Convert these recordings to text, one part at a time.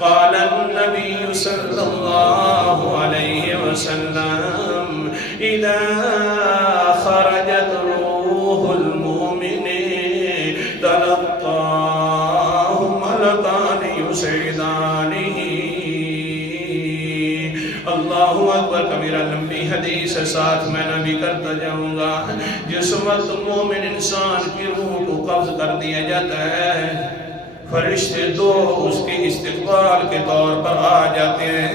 قال النبي صلى الله عليه وسلم إذا خرجت روح المؤمن تلقاه ملكان يسعدانه. اللہ اکبر کبیرہ. لمبی حدیث ساتھ میں نبی کرتا جاؤں گا. جس وقت مومن انسان کی روح کو قبض کر دیا جاتا ہے فرشتے دو اس کے استقبال کے طور پر آ جاتے ہیں.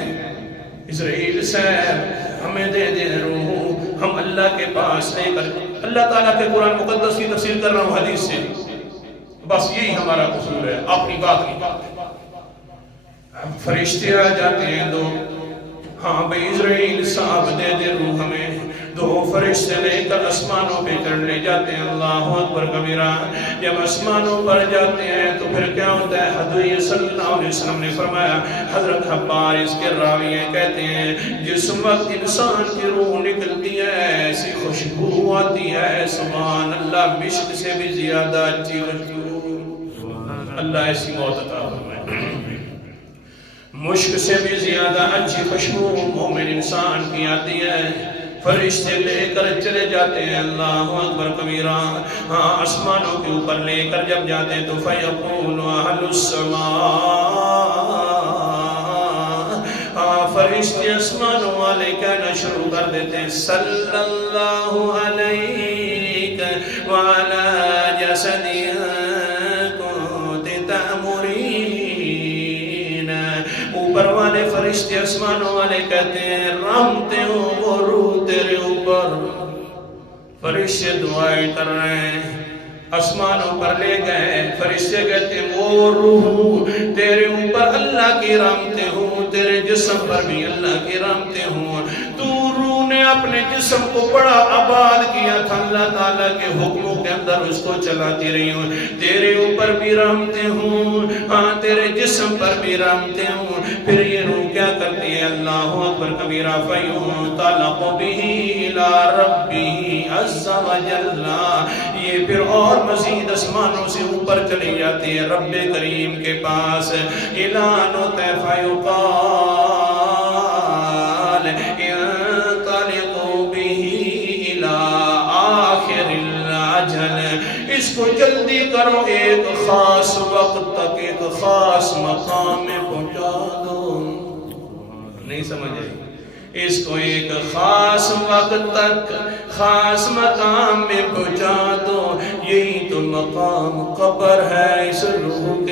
اسرائیل صاحب ہمیں دے دے روح, ہم اللہ کے پاس لے کر. اللہ تعالیٰ کے قرآن مقدس کی تفسیر کر رہا ہوں حدیث سے, بس یہی ہمارا قصور ہے, اپنی بات کی. فرشتے آ جاتے ہیں دو. ہاں بھئی اسرائیل صاحب دے دے روح ہمیں. دو فرشتے لے کر اسمانوں پہ چڑھنے جاتے ہیں. اللہ اکبر کبیرہ. جب اسمانوں پر جاتے ہیں تو پھر کیا ہوتا ہے؟ حضور صلی اللہ علیہ وسلم نے فرمایا, حضرت حبار اس کے راوی ہیں کہتے ہیں جس وقت انسان کی روح نکلتی ہے ایسی خوشبو آتی ہے سبحان اللہ, مشک سے بھی زیادہ اچھی خوشبو. اللہ ایسی موت عطا فرمائے. مشک سے بھی زیادہ اچھی خوشبو مومن انسان کی آتی ہے. فرشتے لے کر چلے جاتے ہیں. اللہ اکبر کبیرہ. ہاں آسمانوں کے اوپر لے کر جب جاتے ہیں تو فیقول اہل السماء, فرشتے آسمانوں والے کہنا شروع کر دیتے ہیں صلی اللہ علیک وعلی جسدک کنت تأمرین. اوپر والے فرشتے آسمانوں والے کہتے ہیں رحمتے ہو وہ روح تیرے اوپر. فرشتے دعائیں کر رہے ہیں, آسمانوں پر لے گئے. فرشتے کہتے ہیں وہ روح تیرے اوپر اللہ کی رحمتیں ہوں, تیرے جسم پر بھی اللہ کی رحمتیں ہوں. تو روح نے اپنے جسم کو بڑا آباد کیا تھا, اللہ تعالیٰ کے حکموں کے اندر اس کو چلاتی رہی ہوں. تیرے اوپر بھی رحمتیں ہوں, ہاں تیرے جسم پر بھی رحمتیں ہوں. پھر یہ روح کیا کرتی ہے؟ اللہ اکبر کبیرہ. فَيُنْطَلَقُ بِهِ إِلَىٰ رَبِّهِ عَزَّ وَجَلَّ. یہ پھر اور مزید اسمانوں سے اوپر چلی جاتی ہے رب کریم کے پاس. اعلان ہوتا ہے فَيُقَالَ انطَلِقُوا بِهِ إِلَىٰ آخِرِ الْعَجَلِ. اس کو جلدی کرو, ایک خاص وقت تک ایک خاص مقام میں پہنچا دو. نہیں سمجھ آئی؟ اس کو ایک خاص وقت تک خاص مقام میں پہنچا دو. یہی تو مقام قبر ہے اس روح